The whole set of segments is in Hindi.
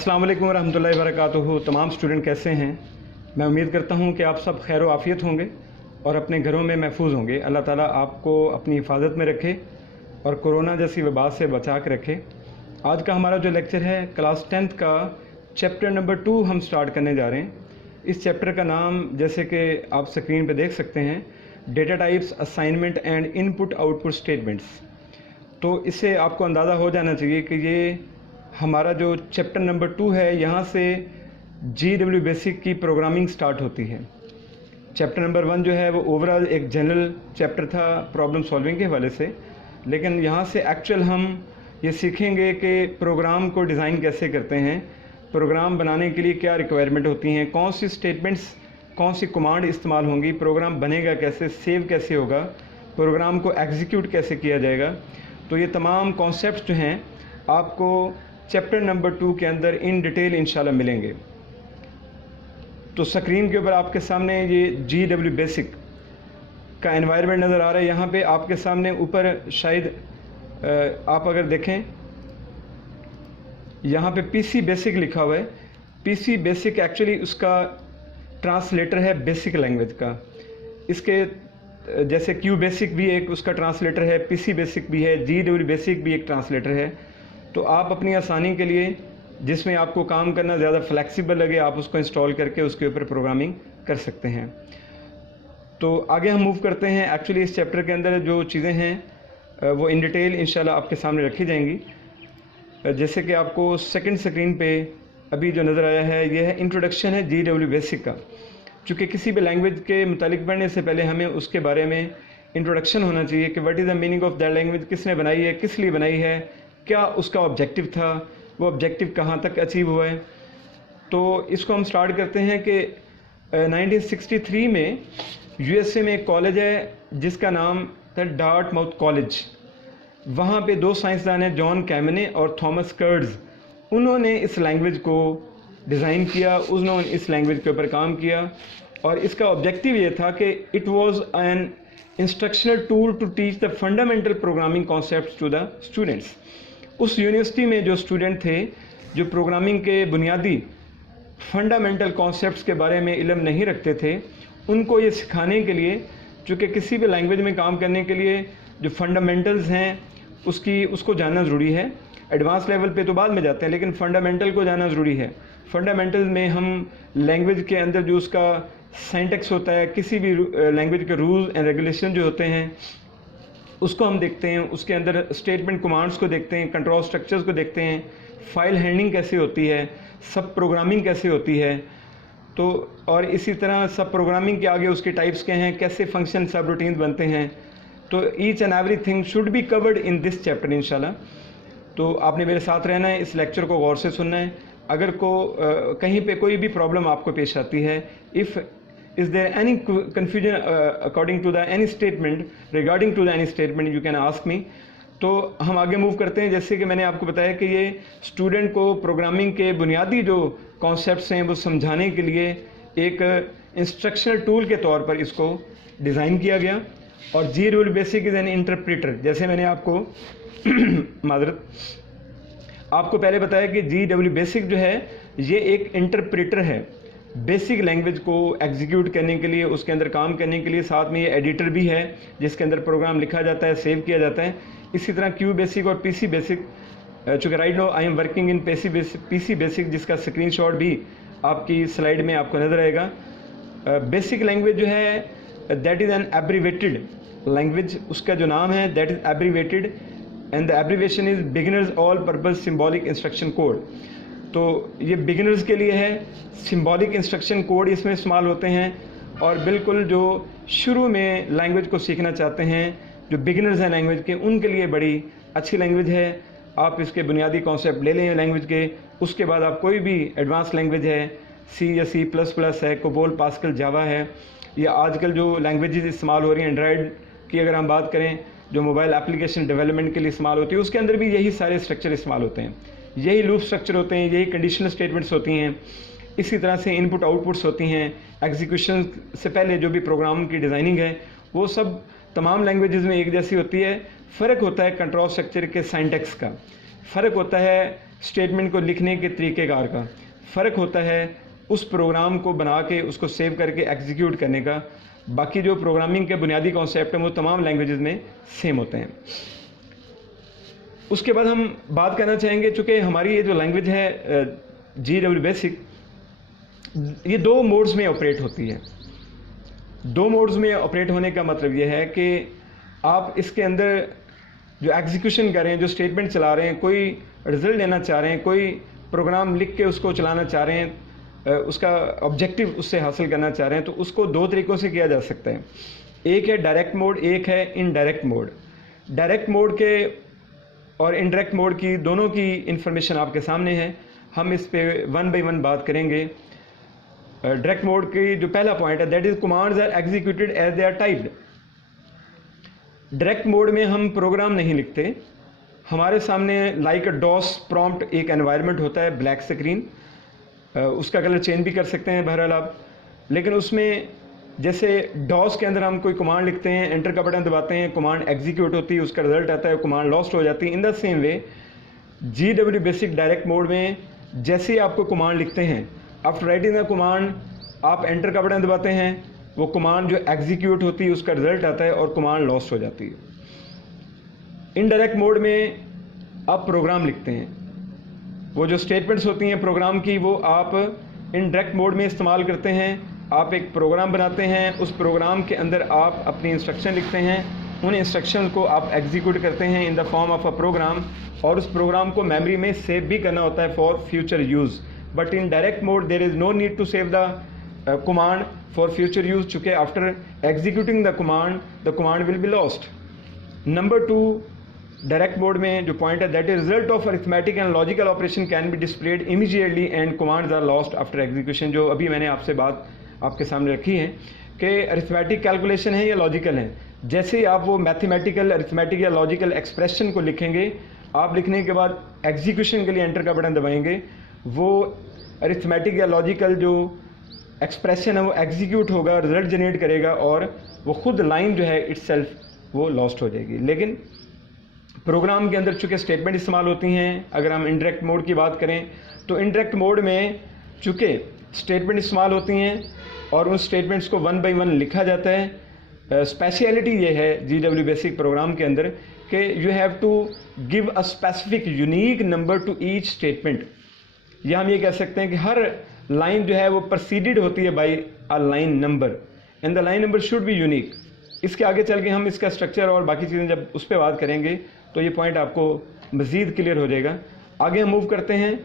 अस्सलाम वालेकुम रहमतुल्लाहि वबरकातुहू। तमाम स्टूडेंट कैसे हैं? मैं उम्मीद करता हूं कि आप सब खैर आफ़ियत होंगे और अपने घरों में महफूज होंगे। अल्लाह ताला आपको अपनी हिफाजत में रखे और कोरोना जैसी वबा से बचा के रखे। आज का हमारा जो लेक्चर है क्लास 10th का चैप्टर नंबर 2 हम स्टार्ट करने जा रहे हैं। इस चैप्टर का नाम जैसे कि आप स्क्रीन पर देख सकते हैं, data types, assignment and input output statements. तो इससे आपको अंदाज़ा हो जाना चाहिए कि ये हमारा जो चैप्टर नंबर 2 है, यहाँ से GW बेसिक की प्रोग्रामिंग स्टार्ट होती है। चैप्टर नंबर 1 जो है वो ओवरऑल एक जनरल चैप्टर था प्रॉब्लम सॉल्विंग के हवाले से, लेकिन यहाँ से एक्चुअल हम ये सीखेंगे कि प्रोग्राम को डिज़ाइन कैसे करते हैं, प्रोग्राम बनाने के लिए क्या रिक्वायरमेंट होती हैं, कौन सी स्टेटमेंट्स, कौन सी कमांड इस्तेमाल होंगी, प्रोग्राम बनेगा कैसे, सेव कैसे होगा, प्रोग्राम को एग्जीक्यूट कैसे किया जाएगा। तो ये तमाम कॉन्सेप्ट्स जो हैं आपको चैप्टर नंबर 2 के अंदर इन डिटेल इंशाल्लाह मिलेंगे। तो स्क्रीन के ऊपर आपके सामने ये GW बेसिक का एनवायरनमेंट नज़र आ रहा है। यहाँ पे आपके सामने ऊपर शायद आप अगर देखें, यहाँ पे PC बेसिक लिखा हुआ है। PC बेसिक एक्चुअली उसका ट्रांसलेटर है बेसिक लैंग्वेज का। इसके जैसे Q बेसिक भी एक उसका ट्रांसलेटर है, PC बेसिक भी है, GW बेसिक भी एक ट्रांसलेटर है। तो आप अपनी आसानी के लिए जिसमें आपको काम करना ज़्यादा फ्लेक्सिबल लगे, आप उसको इंस्टॉल करके उसके ऊपर प्रोग्रामिंग कर सकते हैं। तो आगे हम मूव करते हैं। एक्चुअली इस चैप्टर के अंदर जो चीज़ें हैं वो इन डिटेल इंशाल्लाह आपके सामने रखी जाएंगी। जैसे कि आपको सेकंड स्क्रीन पे अभी जो नज़र आया है, यह है इंट्रोडक्शन है GW बेसिक का। चूँकि किसी भी लैंग्वेज के मुतालिक पढ़ने से पहले हमें उसके बारे में इंट्रोडक्शन होना चाहिए कि what is the meaning of that language, किसने बनाई है, किस लिए बनाई है, क्या उसका ऑब्जेक्टिव था, वो ऑब्जेक्टिव कहाँ तक अचीव हुआ है। तो इसको हम स्टार्ट करते हैं कि 1963 में USA में एक कॉलेज है जिसका नाम था डार्टमाउथ कॉलेज। वहाँ पे दो साइंसदान हैं, जॉन कैमने और थॉमस कर्ट्ज़। उन्होंने इस लैंग्वेज को डिज़ाइन किया, उन्होंने इस लैंग्वेज के ऊपर काम किया और इसका ऑब्जेक्टिव ये था कि it was an instructional tool to teach the fundamental programming concepts to the students. उस यूनिवर्सिटी में जो स्टूडेंट थे जो प्रोग्रामिंग के बुनियादी फंडामेंटल कॉन्सेप्ट्स के बारे में इल्म नहीं रखते थे, उनको ये सिखाने के लिए, चूँकि किसी भी लैंग्वेज में काम करने के लिए जो फंडामेंटल्स हैं उसको जानना ज़रूरी है। एडवांस लेवल पे तो बाद में जाते हैं, लेकिन फंडामेंटल को जानना ज़रूरी है। फंडामेंटल में हम लैंग्वेज के अंदर जो उसका सिंटैक्स होता है, किसी भी लैंग्वेज के रूल्स एंड रेगुलेशन जो होते हैं उसको हम देखते हैं, उसके अंदर स्टेटमेंट कमांड्स को देखते हैं, कंट्रोल स्ट्रक्चर्स को देखते हैं, फाइल हैंडलिंग कैसे होती है, सब प्रोग्रामिंग कैसे होती है। तो और इसी तरह सब प्रोग्रामिंग के आगे उसके टाइप्स क्या हैं, कैसे फंक्शन सब रूटीन बनते हैं। तो each and every thing should be covered in this chapter इंशाल्लाह। तो आपने मेरे साथ रहना है, इस लेक्चर को गौर से सुनना है। अगर कहीं पे कोई भी प्रॉब्लम आपको पेश आती है, if is there any confusion according to the any statement regarding to the any statement you can ask me। तो हम आगे मूव करते हैं। जैसे कि मैंने आपको बताया कि ये स्टूडेंट को प्रोग्रामिंग के बुनियादी जो कॉन्सेप्ट्स हैं वो समझाने के लिए एक इंस्ट्रक्शनल टूल के तौर पर इसको डिज़ाइन किया गया। और GW basic is an interpreter. जैसे मैंने आपको माजरत आपको पहले बताया कि GW बेसिक जो है ये एक इंटरप्रेटर है बेसिक लैंग्वेज को एग्जीक्यूट करने के लिए, उसके अंदर काम करने के लिए। साथ में ये एडिटर भी है जिसके अंदर प्रोग्राम लिखा जाता है, सेव किया जाता है। इसी तरह Q बेसिक और PC बेसिक, चूँकि right now I am working in PC basic जिसका स्क्रीनशॉट भी आपकी स्लाइड में आपको नजर आएगा। बेसिक लैंग्वेज जो है that is an abbreviated language, उसका जो नाम है that is abbreviated and the abbreviation is beginners all purpose symbolic instruction code. तो ये बिगिनर्स के लिए है, सिंबॉलिक इंस्ट्रक्शन कोड इसमें इस्तेमाल होते हैं। और बिल्कुल जो शुरू में लैंग्वेज को सीखना चाहते हैं, जो बिगिनर्स हैं लैंग्वेज के, उनके लिए बड़ी अच्छी लैंग्वेज है। आप इसके बुनियादी कॉन्सेप्ट ले लें लैंग्वेज के, उसके बाद आप कोई भी एडवांस लैंग्वेज है, C या C++ है, कोबोल, पास्कल, जावा है, या आजकल जो लैंग्वेजेस इस्तेमाल हो रही हैं एंड्रॉयड की अगर हम बात करें, जो मोबाइल एप्लीकेशन डेवलपमेंट के लिए इस्तेमाल होती है, उसके अंदर भी यही सारे स्ट्रक्चर इस्तेमाल होते हैं, यही लूप स्ट्रक्चर होते हैं, यही कंडीशनल स्टेटमेंट्स होती हैं। इसी तरह से इनपुट आउटपुट्स होती हैं। एग्जीक्यूशन से पहले जो भी प्रोग्राम की डिज़ाइनिंग है वो सब तमाम लैंग्वेजेस में एक जैसी होती है। फ़र्क होता है कंट्रोल स्ट्रक्चर के सिंटैक्स का, फ़र्क होता है स्टेटमेंट को लिखने के तरीक़ेकार का फ़र्क होता है उस प्रोग्राम को बना के उसको सेव करके एग्जीक्यूट करने का। बाकी जो प्रोग्रामिंग के बुनियादी कॉन्सेप्ट हैं वो तमाम लैंग्वेजेस में सेम होते हैं। उसके बाद हम बात करना चाहेंगे, चूँकि हमारी ये जो लैंग्वेज है GW बेसिक, ये 2 मोड्स में ऑपरेट होती है। 2 मोड्स में ऑपरेट होने का मतलब ये है कि आप इसके अंदर जो एग्जीक्यूशन कर रहे हैं, जो स्टेटमेंट चला रहे हैं, कोई रिजल्ट लेना चाह रहे हैं, कोई प्रोग्राम लिख के उसको चलाना चाह रहे हैं, उसका ऑब्जेक्टिव उससे हासिल करना चाह रहे हैं, तो उसको 2 तरीक़ों से किया जा सकता है। एक है डायरेक्ट मोड, एक है इनडायरेक्ट मोड। डायरेक्ट मोड के और इनडायरेक्ट मोड की दोनों की इंफॉर्मेशन आपके सामने है। हम इस पे 1 बाय 1 बात करेंगे। डायरेक्ट मोड की जो पहला पॉइंट है, that is commands are executed as they are typed. Direct mode में हम प्रोग्राम नहीं लिखते, हमारे सामने लाइक अ डॉस प्रॉम्प्ट एक एनवायरनमेंट होता है, ब्लैक स्क्रीन, उसका कलर चेंज भी कर सकते हैं बहरहाल आप, लेकिन उसमें जैसे डॉस के अंदर हम कोई कमांड लिखते हैं, एंटर का बटन दबाते हैं, कमांड एग्जीक्यूट होती है, उसका रिजल्ट आता है, कमांड लॉस्ट हो जाती है। इन the same way GW basic direct mode में जैसे ही आपको कमांड लिखते हैं, आफ्टर राइटिंग द कमांड आप एंटर का बटन दबाते हैं, वो कमांड जो एग्जीक्यूट होती है उसका रिजल्ट आता है और कमांड लॉस्ट हो जाती है। इनडायरेक्ट मोड में आप प्रोग्राम लिखते हैं, वो जो स्टेटमेंट्स होती हैं प्रोग्राम की वो आप इनडायरेक्ट मोड में इस्तेमाल करते हैं। आप एक प्रोग्राम बनाते हैं, उस प्रोग्राम के अंदर आप अपनी इंस्ट्रक्शन लिखते हैं, उन इंस्ट्रक्शन को आप एग्जीक्यूट करते हैं in the form of a program, और उस प्रोग्राम को मेमोरी में सेव भी करना होता है for future use. But in direct mode there is no need to save the command for future use, चूँकि after executing the command will be lost. Number 2, direct mode में जो पॉइंट है, that is result of arithmetic and logical operation can be displayed immediately and commands are lost after execution. जो अभी मैंने आपसे बात आपके सामने रखी है कि अरिथमेटिक कैलकुलेशन है या लॉजिकल है, जैसे ही आप वो मैथमेटिकल, अरिथमेटिक या लॉजिकल एक्सप्रेशन को लिखेंगे, आप लिखने के बाद एग्जीक्यूशन के लिए एंटर का बटन दबाएंगे, वो अरिथमेटिक या लॉजिकल जो एक्सप्रेशन है वो एग्जीक्यूट होगा, रिजल्ट जनरेट करेगा, और वो खुद लाइन जो है इटसेल्फ वो लॉस्ट हो जाएगी। लेकिन प्रोग्राम के अंदर चूँकि स्टेटमेंट इस्तेमाल होती हैं, अगर हम इनडायरेक्ट मोड की बात करें तो इनडायरेक्ट मोड में चूँकि स्टेटमेंट इस्तेमाल होती हैं और उन स्टेटमेंट्स को 1 बाय 1 लिखा जाता है। स्पेशलिटी ये है GW बेसिक प्रोग्राम के अंदर कि you have to give a specific unique number to each statement, या हम ये कह सकते हैं कि हर लाइन जो है वो प्रेसीडेड होती है by a line number, and the line number should be unique. इसके आगे चल के हम इसका स्ट्रक्चर और बाकी चीज़ें जब उस पर बात करेंगे तो ये पॉइंट आपको मज़ीद क्लियर हो जाएगा। आगे हम मूव करते हैं।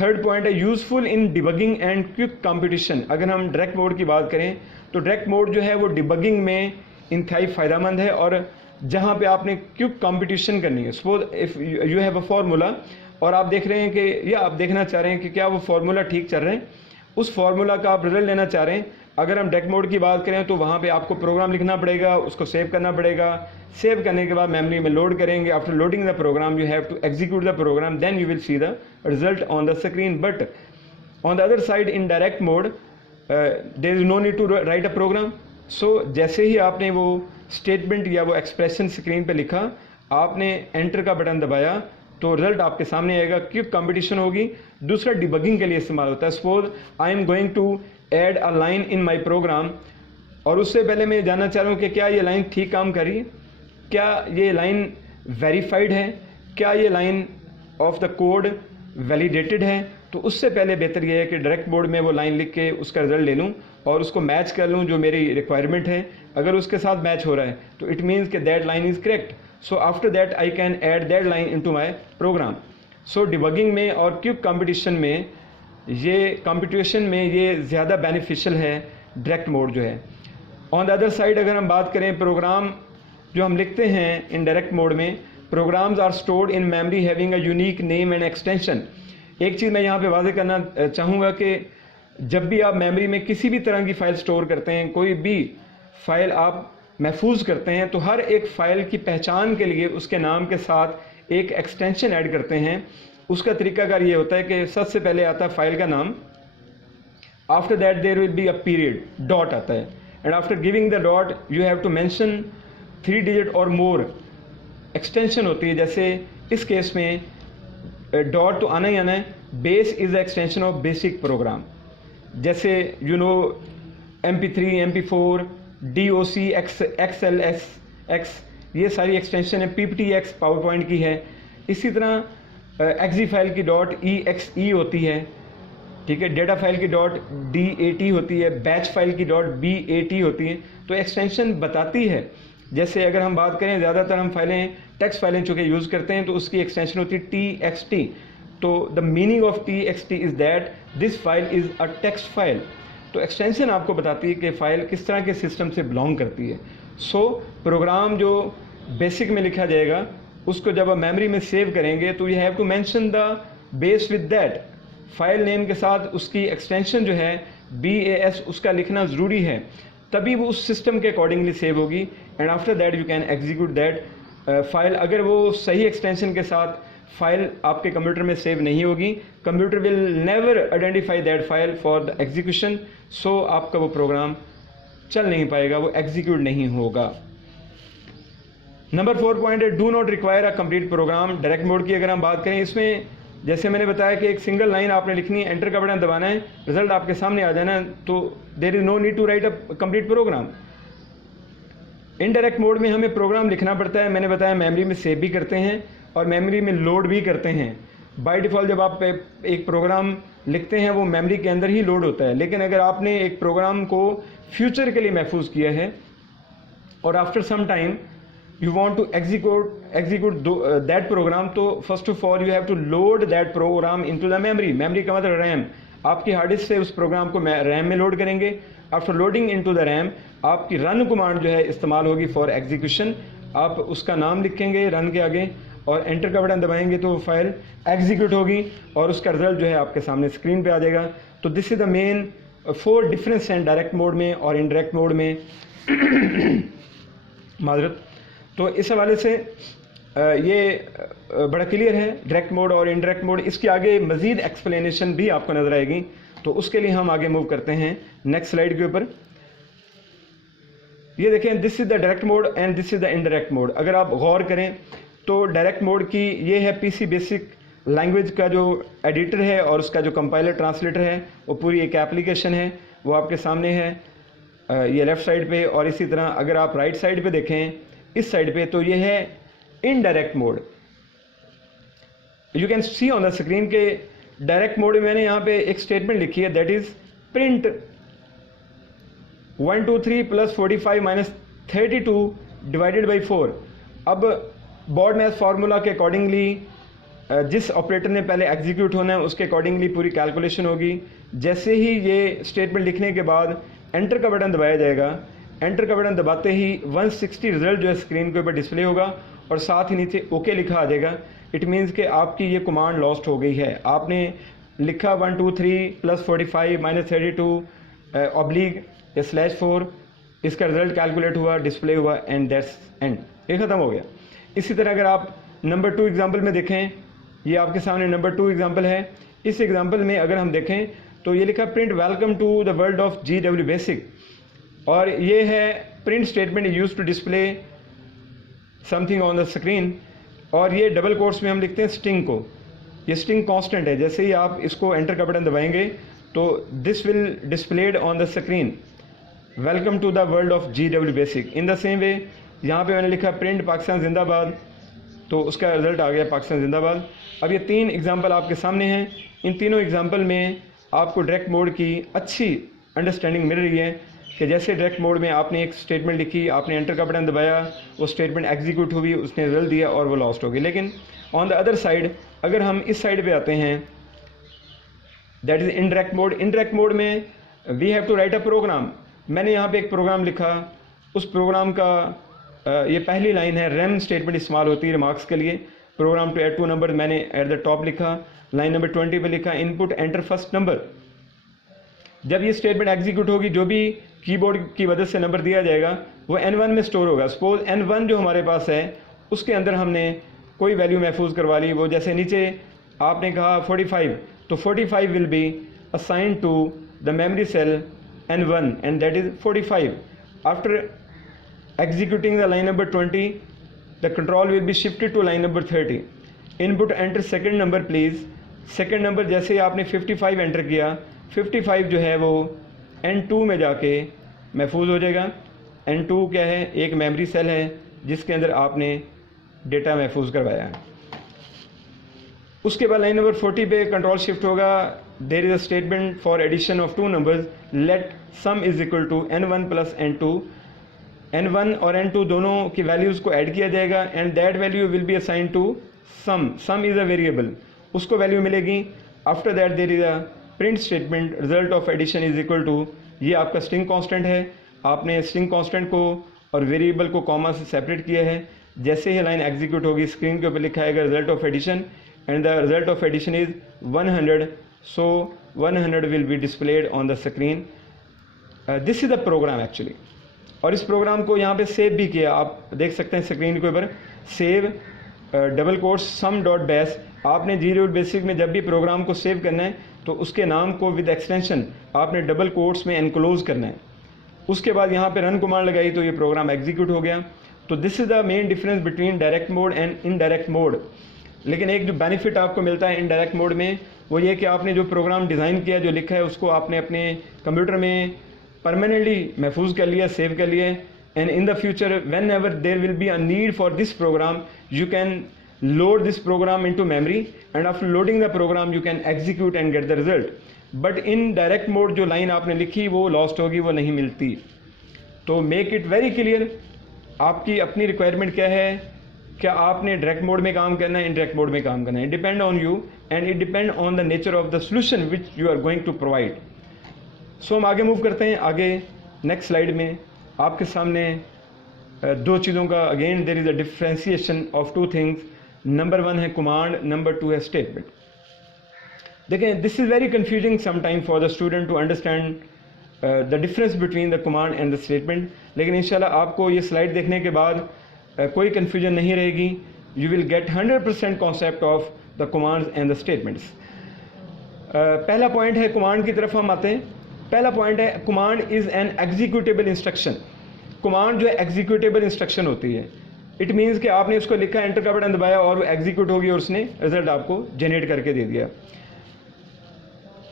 थर्ड पॉइंट है useful in debugging and quick competition. अगर हम डायरेक्ट मोड की बात करें तो डायरेक्ट मोड जो है वो डिबगिंग में इंतहाई फ़ायदेमंद है, और जहाँ पे आपने क्विक कंपटीशन करनी है, suppose if you have a formula और आप देख रहे हैं कि, या आप देखना चाह रहे हैं कि क्या वो फार्मूला ठीक चल रहे हैं, उस फार्मूला का आप रिजल्ट लेना चाह रहे हैं। अगर हम डायरेक्ट मोड की बात करें तो वहाँ पे आपको प्रोग्राम लिखना पड़ेगा, उसको सेव करना पड़ेगा, सेव करने के बाद मेमोरी में लोड करेंगे। After loading the program you have to execute the program, then you will see the result on the screen. But on the other side in direct mode there is no need to write a program. So जैसे ही आपने वो स्टेटमेंट या वो एक्सप्रेशन स्क्रीन पे लिखा, आपने एंटर का बटन दबाया तो रिजल्ट आपके सामने आएगा। क्विक कंपटीशन होगी। दूसरा डिबगिंग के लिए इस्तेमाल होता है। Suppose I am going to add a line in my program, और उससे पहले मैं जानना चाह रहा हूँ कि क्या ये लाइन ठीक काम कर रही है, क्या ये लाइन वेरीफाइड है, क्या ये line of the code validated है। तो उससे पहले बेहतर ये है कि डायरेक्ट मोड में वो लाइन लिख के उसका रिजल्ट ले लूँ और उसको मैच कर लूँ जो मेरी रिक्वायरमेंट है। अगर उसके साथ मैच हो रहा है तो इट मीन्स कि that line is correct. So after that I can add that line into my program. So debugging में और क्विक कंपटीशन में ये ज़्यादा बेनिफिशियल है डायरेक्ट मोड जो है। ऑन द अदर साइड अगर हम बात करें, प्रोग्राम जो हम लिखते हैं इन डायरेक्ट मोड में, programs are stored in memory having a unique name and extension. एक चीज़ मैं यहाँ पे वाज़ेह करना चाहूँगा कि जब भी आप मेमोरी में किसी भी तरह की फ़ाइल स्टोर करते हैं, कोई भी फ़ाइल आप महफूज करते हैं, तो हर एक फ़ाइल की पहचान के लिए उसके नाम के साथ एक एक्सटेंशन ऐड करते हैं। उसका तरीकाकार ये होता है कि सबसे पहले आता है फाइल का नाम, after that there will be a period, dot आता है, and after giving the dot you have to mention 3 digit और मोर। एक्सटेंशन होती है, जैसे इस केस में डॉट तो आना ही आना है। Base is the extension of basic program, जैसे you know MP3, MP4, DOC, XLSX, ये सारी एक्सटेंशन है। PPTX पावर पॉइंट की है। इसी तरह एक्जी फाइल की .exe होती है, ठीक है। डेटा फाइल की .dat होती है। बैच फाइल की .bat होती है। तो एक्सटेंशन बताती है, जैसे अगर हम बात करें, ज़्यादातर हम फाइलें टेक्स्ट फाइलें चूँकि यूज़ करते हैं तो उसकी एक्सटेंशन होती है TXT। तो the meaning of TXT is that this file is a text file. तो एक्सटेंशन आपको बताती है कि फ़ाइल किस तरह के सिस्टम से बिलोंग करती है। सो प्रोग्राम जो बेसिक में लिखा जाएगा उसको जब आप मेमोरी में सेव करेंगे तो you have to mention the base with that. File name के साथ उसकी एक्सटेंशन जो है BAS उसका लिखना ज़रूरी है, तभी वो उस सिस्टम के अकॉर्डिंगली सेव होगी। And after that you can execute that file. अगर वो सही एक्सटेंशन के साथ फाइल आपके कंप्यूटर में सेव नहीं होगी, computer will never identify that file for the execution. So आपका वो प्रोग्राम चल नहीं पाएगा, वो एग्जीक्यूट नहीं होगा। नंबर 4 पॉइंट है do not require a complete program. Direct mode की अगर हम बात करें, इसमें जैसे मैंने बताया कि एक सिंगल लाइन आपने लिखनी है, एंटर का बटन दबाना है, रिजल्ट आपके सामने आ जाना है, तो there is no need to write a complete program. Indirect mode में हमें प्रोग्राम लिखना पड़ता है। मैंने बताया मेमोरी में सेव भी करते हैं और मेमोरी में लोड भी करते हैं। बाय डिफ़ॉल्ट जब आप एक प्रोग्राम लिखते हैं वो मेमोरी के अंदर ही लोड होता है, लेकिन अगर आपने एक प्रोग्राम को फ्यूचर के लिए महफूज किया है और after some time you want to execute that program, तो first of all you have to load that program into the memory। memory का मतलब RAM। आपकी हार्ड डिस्क से उस प्रोग्राम को RAM में लोड करेंगे। After loading into the RAM आपकी रन कमांड जो है इस्तेमाल होगी फॉर एग्जीक्यूशन। आप उसका नाम लिखेंगे रन के आगे और एंटर का बटन दबाएंगे तो फाइल एग्जीक्यूट होगी और उसका रिजल्ट जो है आपके सामने स्क्रीन पे आ जाएगा। तो this is the main 4 difference हैं डायरेक्ट मोड में और इनडायरेक्ट मोड में। माजरत। तो इस हवाले से ये बड़ा क्लियर है डायरेक्ट मोड और इनडायरेक्ट मोड। इसके आगे मज़ीद एक्सप्लेनेशन भी आपको नज़र आएगी, तो उसके लिए हम आगे मूव करते हैं नेक्स्ट स्लाइड के ऊपर। ये देखें, this is the direct mode and this is the indirect mode. अगर आप गौर करें तो डायरेक्ट मोड की ये है PC बेसिक लैंग्वेज का जो एडिटर है और उसका जो कंपाइलर ट्रांसलेटर है, वो पूरी एक एप्लीकेशन है, वो आपके सामने है ये लेफ़्ट साइड पे। और इसी तरह अगर आप राइट साइड पे देखें इस साइड पे, तो ये है indirect mode. You can C on the screen के डायरेक्ट मोड में मैंने यहाँ पे एक स्टेटमेंट लिखी है, that is print 123 + 45 - 32 divided by 4। अब बॉर्ड मैथ फार्मूला के अकॉर्डिंगली जिस ऑपरेटर ने पहले एग्जीक्यूट होना है उसके अकॉर्डिंगली पूरी कैलकुलेशन होगी। जैसे ही ये स्टेटमेंट लिखने के बाद एंटर का बटन दबाया जाएगा, एंटर का बटन दबाते ही 160 रिजल्ट जो है स्क्रीन के ऊपर डिस्प्ले होगा और साथ ही नीचे ओके लिखा आ जाएगा। इट मीन्स कि आपकी ये कमांड लॉस्ट हो गई है। आपने लिखा 123 + 45 - 32 //4, इसका रिजल्ट कैलकुलेट हुआ, डिस्प्ले हुआ एंड दैट्स एंड, ये ख़त्म हो गया। इसी तरह अगर आप नंबर 2 एग्जाम्पल में देखें, ये आपके सामने नंबर 2 एग्जाम्पल है। इस एग्जाम्पल में अगर हम देखें तो ये लिखा print welcome to the world of GW basic, और ये है print statement use to display something on the screen. और ये डबल कोट्स में हम लिखते हैं स्ट्रिंग को। ये स्ट्रिंग कांस्टेंट है, जैसे ही आप इसको एंटर का बटन दबाएंगे तो this will displayed on the screen welcome to the world of GW basic. In the same way यहाँ पे मैंने लिखा प्रिंट पाकिस्तान जिंदाबाद, तो उसका रिजल्ट आ गया पाकिस्तान जिंदाबाद। अब ये 3 एग्जाम्पल आपके सामने हैं। इन तीनों एग्जाम्पल में आपको डायरेक्ट मोड की अच्छी अंडरस्टैंडिंग मिल रही है कि जैसे डायरेक्ट मोड में आपने एक स्टेटमेंट लिखी, आपने एंटर का बटन दबाया, वो स्टेटमेंट एग्जीक्यूट हुई, उसने रिजल्ट दिया और वो लॉस्ट हो गई। लेकिन ऑन द अदर साइड अगर हम इस साइड पे आते हैं, that is indirect mode. Indirect mode में we have to write a program. मैंने यहाँ पे एक प्रोग्राम लिखा, उस प्रोग्राम का ये पहली लाइन है, रैम स्टेटमेंट इस्तेमाल होती है रिमार्क्स के लिए। प्रोग्राम टू ऐड 2 नंबर मैंने एट द टॉप लिखा, लाइन नंबर 20 पे लिखा इनपुट एंटर फर्स्ट नंबर। जब ये स्टेटमेंट एग्जीक्यूट होगी, जो भी कीबोर्ड की मदद से नंबर दिया जाएगा वो N1 में स्टोर होगा। सपोज N1 जो हमारे पास है उसके अंदर हमने कोई वैल्यू महफूज करवा ली, वो जैसे नीचे आपने कहा 45, तो 45 will be assign to the memory cell N1 and that is 45। After executing the line number 20, the control will be shifted to line number 30. Input enter second number please. Second number जैसे ही आपने 55 एंटर किया, 55 जो है वो N2 में जाके महफूज हो जाएगा। N2 क्या है? एक मेमोरी सेल है जिसके अंदर आपने डेटा महफूज करवाया है। उसके बाद लाइन नंबर 40 पे कंट्रोल शिफ्ट होगा। There is a statement for addition of two numbers, let sum is equal to N1 plus N2। N1 और N2 दोनों की वैल्यूज़ को ऐड किया जाएगा and that value will be assign to sum. Sum is a variable, उसको वैल्यू मिलेगी। After that there is a print statement, result of addition is equal to, ये आपका स्ट्रिंग कांस्टेंट है। आपने स्ट्रिंग कांस्टेंट को और वेरिएबल को कॉमा से सेपरेट किया है। जैसे ही लाइन एग्जीक्यूट होगी स्क्रीन के ऊपर लिखा आएगा result of addition and the result of addition is 100, so 100 will be displayed on the screen. This is the program actually. और इस प्रोग्राम को यहाँ पे सेव भी किया, आप देख सकते हैं स्क्रीन के ऊपर, सेव डबल कोट्स सम डॉट बैश। आपने जी बेसिक में जब भी प्रोग्राम को सेव करना है तो उसके नाम को विद एक्सटेंशन आपने डबल कोट्स में एनक्लोज करना है। उसके बाद यहाँ पे रन कमांड लगाई तो ये प्रोग्राम एग्जीक्यूट हो गया। तो this is the main difference between direct mode and indirect mode. लेकिन एक जो बेनिफिट आपको मिलता है इनडायरेक्ट मोड में वो ये कि आपने जो प्रोग्राम डिज़ाइन किया, जो लिखा है, उसको आपने अपने कंप्यूटर में परमानेंटली महफूज कर लिया, सेव कर लिया। And in the future whenever there will be a need for this program, you can load this program into memory and after loading the program you can execute and get the result. But in direct mode जो लाइन आपने लिखी वो लॉस्ट होगी, वो नहीं मिलती। तो मेक इट वेरी क्लियर, आपकी अपनी रिक्वायरमेंट क्या है, क्या आपने डायरेक्ट मोड में काम करना है, इनडायरेक्ट मोड में काम करना है। Depend on you and it depend on the nature of the solution which you are going to provide. So हम आगे मूव करते हैं। आगे नेक्स्ट स्लाइड में आपके सामने दो चीज़ों का again there is a differentiation of two things. Number 1 है कमांड, नंबर 2 है स्टेटमेंट। देखें, this is very confusing sometime for the student to understand the difference between the command and the statement. लेकिन इंशाल्लाह आपको ये स्लाइड देखने के बाद कोई कन्फ्यूजन नहीं रहेगी। You will get 100% concept of the commands and the statements. पहला पॉइंट है, कमांड की तरफ हम आते हैं। पहला पॉइंट है command is an executable instruction. Command जो है एग्जीक्यूटेबल इंस्ट्रक्शन होती है। इट मीन्स कि आपने उसको लिखा, एंटर का बटन दबाया और वो एग्जीक्यूट होगी और उसने रिजल्ट आपको जनरेट करके दे दिया।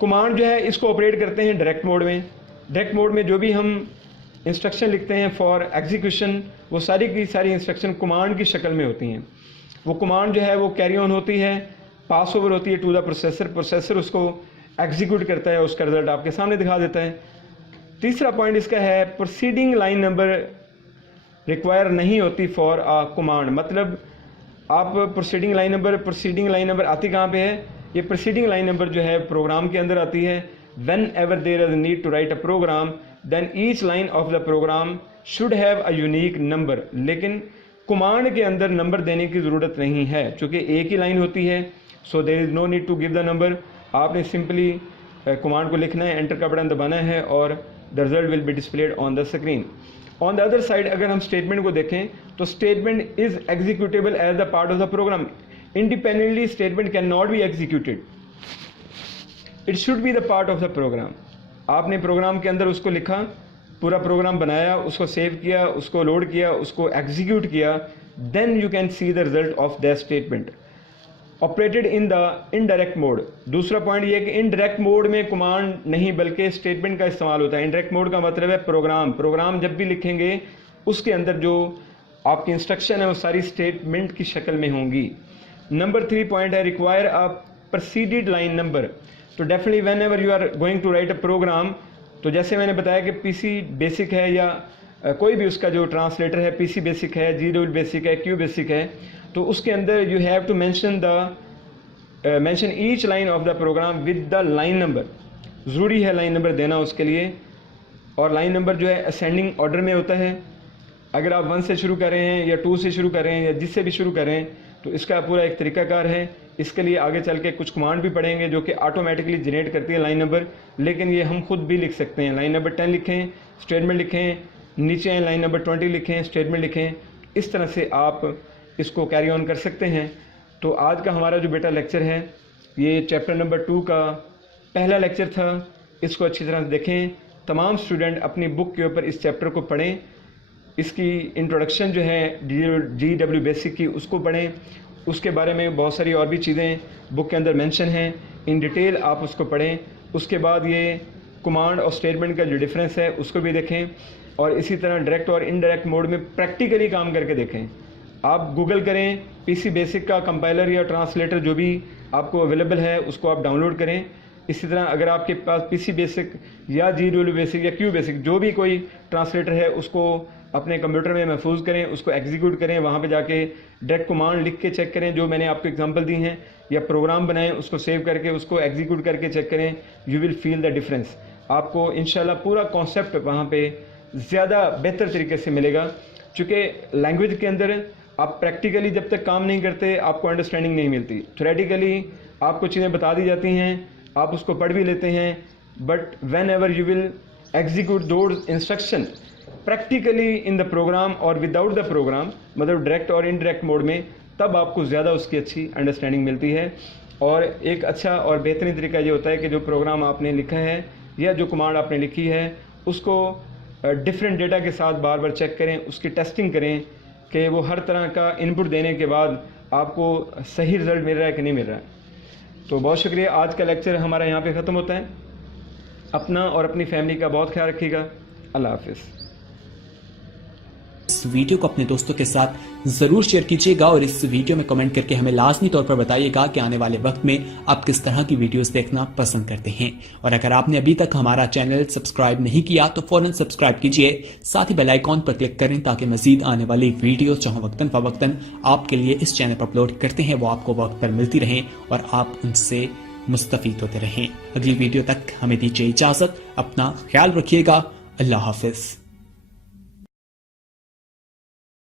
कमांड जो है इसको ऑपरेट करते हैं डायरेक्ट मोड में। डायरेक्ट मोड में जो भी हम इंस्ट्रक्शन लिखते हैं फॉर एग्जीक्यूशन, वो सारी की सारी इंस्ट्रक्शन कमांड की शक्ल में होती हैं। वो कमांड जो है वो कैरी ऑन होती है, पास ओवर होती है टू द प्रोसेसर। प्रोसेसर उसको एग्जीक्यूट करता है, उसका रिजल्ट आपके सामने दिखा देता है। तीसरा पॉइंट इसका है प्रोसीडिंग लाइन नंबर रिक्वायर नहीं होती फॉर अ कमांड। मतलब आप प्रोसीडिंग लाइन नंबर आती कहाँ पे है? ये प्रोसीडिंग लाइन नंबर जो है प्रोग्राम के अंदर आती है। Whenever there is need to write a program then each line of the program should have a unique number. लेकिन कमांड के अंदर नंबर देने की ज़रूरत नहीं है, चूँकि एक ही लाइन होती है। So there is no need to give the number. आपने सिंपली कमांड को लिखना है, एंटर का बटन दबाना है और the result will be displayed on the screen. On the other side अगर हम स्टेटमेंट को देखें तो statement is executable as the part of the program. Independently statement can not be executed, it should be the part of the program. आपने प्रोग्राम के अंदर उसको लिखा, पूरा प्रोग्राम बनाया, उसको सेव किया, उसको लोड किया, उसको एग्जीक्यूट किया, then you can see the result of that statement. Operated in the indirect mode. दूसरा पॉइंट ये है कि इनडायरेक्ट मोड में कमांड नहीं बल्कि स्टेटमेंट का इस्तेमाल होता है। इनडायरेक्ट मोड का मतलब है प्रोग्राम जब भी लिखेंगे उसके अंदर जो आपकी इंस्ट्रक्शन है वो सारी स्टेटमेंट की शक्ल में होंगी। नंबर 3 पॉइंट है require a proceeded line number. तो definitely whenever you are going to write a program, तो जैसे मैंने बताया कि पीसी बेसिक है या कोई भी उसका जो ट्रांसलेटर है, पीसी बेसिक है, जी बेसिक है, क्यू बेसिक है, तो उसके अंदर you have to mention each line of the program with the line number. ज़रूरी है लाइन नंबर देना उसके लिए। और लाइन नंबर जो है असेंडिंग ऑर्डर में होता है। अगर आप 1 से शुरू कर रहे हैं या 2 से शुरू कर रहे हैं या जिससे भी शुरू कर रहे हैं, तो इसका पूरा एक तरीकाकार है। इसके लिए आगे चल के कुछ कमांड भी पढ़ेंगे जो कि ऑटोमेटिकली जनरेट करती है लाइन नंबर, लेकिन ये हम खुद भी लिख सकते हैं। लाइन नंबर 10 लिखें, स्टेटमेंट लिखें, नीचे लाइन नंबर 20 लिखें, स्टेटमेंट लिखें। इस तरह से आप इसको कैरी ऑन कर सकते हैं। तो आज का हमारा जो बेटा लेक्चर है ये चैप्टर नंबर 2 का पहला लेक्चर था। इसको अच्छी तरह से देखें। तमाम स्टूडेंट अपनी बुक के ऊपर इस चैप्टर को पढ़ें। इसकी इंट्रोडक्शन जो है GW बेसिक की, उसको पढ़ें उसके बारे में बहुत सारी और भी चीज़ें बुक के अंदर मेंशन हैं, इन डिटेल आप उसको पढ़ें। उसके बाद ये कमांड और स्टेटमेंट का जो डिफरेंस है उसको भी देखें, और इसी तरह डायरेक्ट और इनडायरेक्ट मोड में प्रैक्टिकली काम करके देखें। आप गूगल करें, पीसी बेसिक का कंपाइलर या ट्रांसलेटर जो भी आपको अवेलेबल है उसको आप डाउनलोड करें। इसी तरह अगर आपके पास पीसी बेसिक या GW बेसिक या क्यू बेसिक जो भी कोई ट्रांसलेटर है उसको अपने कंप्यूटर में महफूज करें, उसको एग्जीक्यूट करें, वहाँ पे जाके डायरेक्ट कमांड लिख के चेक करें जो मैंने आपको एग्जांपल दी हैं, या प्रोग्राम बनाएं, उसको सेव करके उसको एग्जीक्यूट करके चेक करें। You will feel the difference. आपको इंशाल्लाह पूरा कॉन्सेप्ट वहाँ पे ज़्यादा बेहतर तरीके से मिलेगा, चूँकि लैंग्वेज के अंदर आप प्रैक्टिकली जब तक काम नहीं करते आपको अंडरस्टैंडिंग नहीं मिलती। थ्योरेटिकली आपको चीज़ें बता दी जाती हैं, आप उसको पढ़ भी लेते हैं, but whenever you will execute those instruction practically in the program और विदाउट द प्रोग्राम, मतलब डायरेक्ट और इनडायरेक्ट मोड में, तब आपको ज़्यादा उसकी अच्छी अंडरस्टैंडिंग मिलती है। और एक अच्छा और बेहतरीन तरीका ये होता है कि जो प्रोग्राम आपने लिखा है या जो कमांड आपने लिखी है उसको डिफरेंट डेटा के साथ बार बार चेक करें, उसकी टेस्टिंग करें कि वो हर तरह का इनपुट देने के बाद आपको सही रिज़ल्ट मिल रहा है कि नहीं मिल रहा है। तो बहुत शुक्रिया, आज का लेक्चर हमारा यहाँ पे ख़त्म होता है। अपना और अपनी फैमिली का बहुत ख्याल रखिएगा। अल्लाह हाफिज़। इस वीडियो को अपने दोस्तों के साथ जरूर शेयर कीजिएगा और इस वीडियो में कमेंट करके हमें लाजमी तौर पर बताइएगा कि आने वाले वक्त में आप किस तरह की वीडियोस देखना पसंद करते हैं। और अगर आपने अभी तक हमारा चैनल सब्सक्राइब नहीं किया तो फौरन सब्सक्राइब कीजिए, साथ ही बेल आइकॉन पर क्लिक करें ताकि मजीद आने वाली वीडियो जो वक्तन फवक्तन आपके लिए इस चैनल पर अपलोड करते हैं वो आपको वक्त पर मिलती रहें और आप उनसे मुस्तफीद होते रहें। अगली वीडियो तक हमें दीजिए इजाजत, अपना ख्याल रखिएगा। अल्लाह हाफिज।